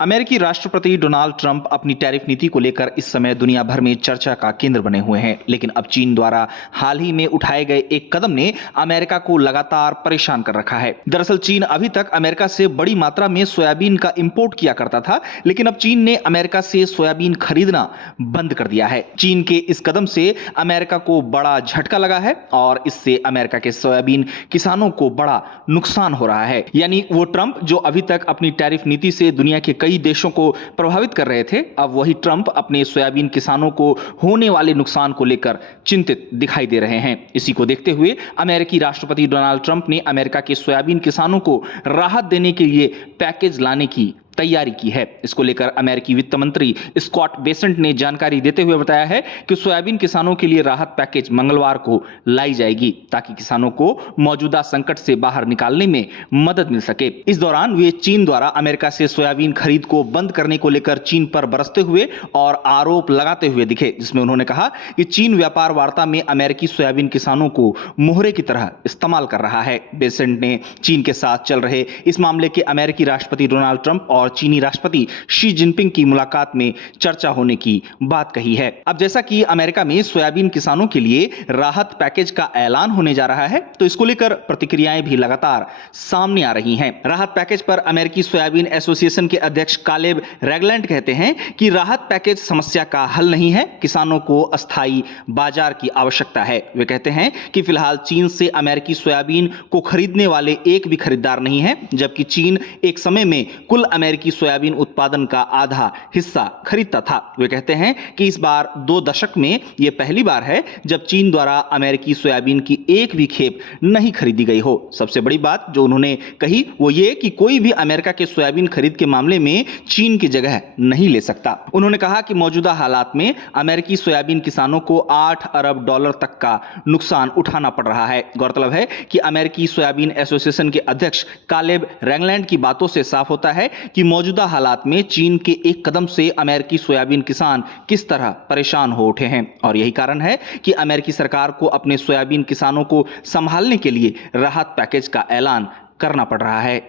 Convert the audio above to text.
अमेरिकी राष्ट्रपति Donald Trump अपनी टैरिफ नीति को लेकर इस समय दुनिया भर में चर्चा का केंद्र बने हुए हैं। लेकिन अब चीन द्वारा हाल ही में उठाए गए एक कदम ने अमेरिका को लगातार परेशान कर रखा है। दरअसल चीन अभी तक अमेरिका से बड़ी मात्रा में सोयाबीन का इंपोर्ट किया करता था, लेकिन अब चीन ने अमेरिका से सोयाबीन खरीदना बंद कर दिया है। चीन के इस कदम से अमेरिका को बड़ा झटका लगा है और इससे अमेरिका के सोयाबीन किसानों को बड़ा नुकसान हो रहा है। यानी वो ट्रंप जो अभी तक अपनी टैरिफ नीति से दुनिया के कई देशों को प्रभावित कर रहे थे, अब वही ट्रंप अपने सोयाबीन किसानों को होने वाले नुकसान को लेकर चिंतित दिखाई दे रहे हैं। इसी को देखते हुए अमेरिकी राष्ट्रपति डोनाल्ड ट्रंप ने अमेरिका के सोयाबीन किसानों को राहत देने के लिए पैकेज लाने की तैयारी की है। इसको लेकर अमेरिकी वित्त मंत्री स्कॉट बेसेंट ने जानकारी देते हुए बताया है कि सोयाबीन किसानों के लिए राहत पैकेज मंगलवार को लाई जाएगी, ताकि किसानों को मौजूदा संकट से बाहर निकालने में मदद मिल सके। इस दौरान वे चीन द्वारा अमेरिका से सोयाबीन खरीद को बंद करने को लेकर चीन पर बरसते हुए और आरोप लगाते हुए दिखे, जिसमें उन्होंने कहा कि चीन व्यापार वार्ता में अमेरिकी सोयाबीन किसानों को मोहरे की तरह इस्तेमाल कर रहा है। बेसेंट ने चीन के साथ चल रहे इस मामले के अमेरिकी राष्ट्रपति डोनाल्ड ट्रंप और चीनी राष्ट्रपति शी जिनपिंग की मुलाकात में चर्चा होने की बात कही है। अब जैसा कि अमेरिका में सोयाबीन किसानों के लिए राहत पैकेज का ऐलान होने जा रहा है, तो इसको लेकर प्रतिक्रियाएं भी लगातार सामने आ रही हैं। राहत पैकेज पर अमेरिकी सोयाबीन एसोसिएशन के अध्यक्ष कालेब रैगलैंड कहते हैं कि राहत पैकेज समस्या का हल नहीं है, किसानों को अस्थायी बाजार की आवश्यकता है। वे कहते हैं कि फिलहाल चीन से अमेरिकी सोयाबीन को खरीदने वाले एक भी खरीदार नहीं है, जबकि चीन एक समय में कुल अमेरिकी सोयाबीन उत्पादन का आधा हिस्सा खरीदता था। वे कहते हैं कि इस बार 2 दशक में यह पहली बार है जब चीन द्वारा अमेरिकी सोयाबीन की एक भी खेप नहीं खरीदी गई हो। सबसे बड़ी बात जो उन्होंने कही वो ये कि कोई भी अमेरिका के सोयाबीन खरीद के मामले में चीन की जगह नहीं ले सकता। उन्होंने कहा कि मौजूदा हालात में अमेरिकी सोयाबीन किसानों को $8 अरब तक का नुकसान उठाना पड़ रहा है। गौरतलब है कि अमेरिकी सोयाबीन एसोसिएशन के अध्यक्ष कालेब रैगलैंड की बातों से साफ होता है कि मौजूदा हालात में चीन के एक कदम से अमेरिकी सोयाबीन किसान किस तरह परेशान हो उठे हैं, और यही कारण है कि अमेरिकी सरकार को अपने सोयाबीन किसानों को संभालने के लिए राहत पैकेज का ऐलान करना पड़ रहा है।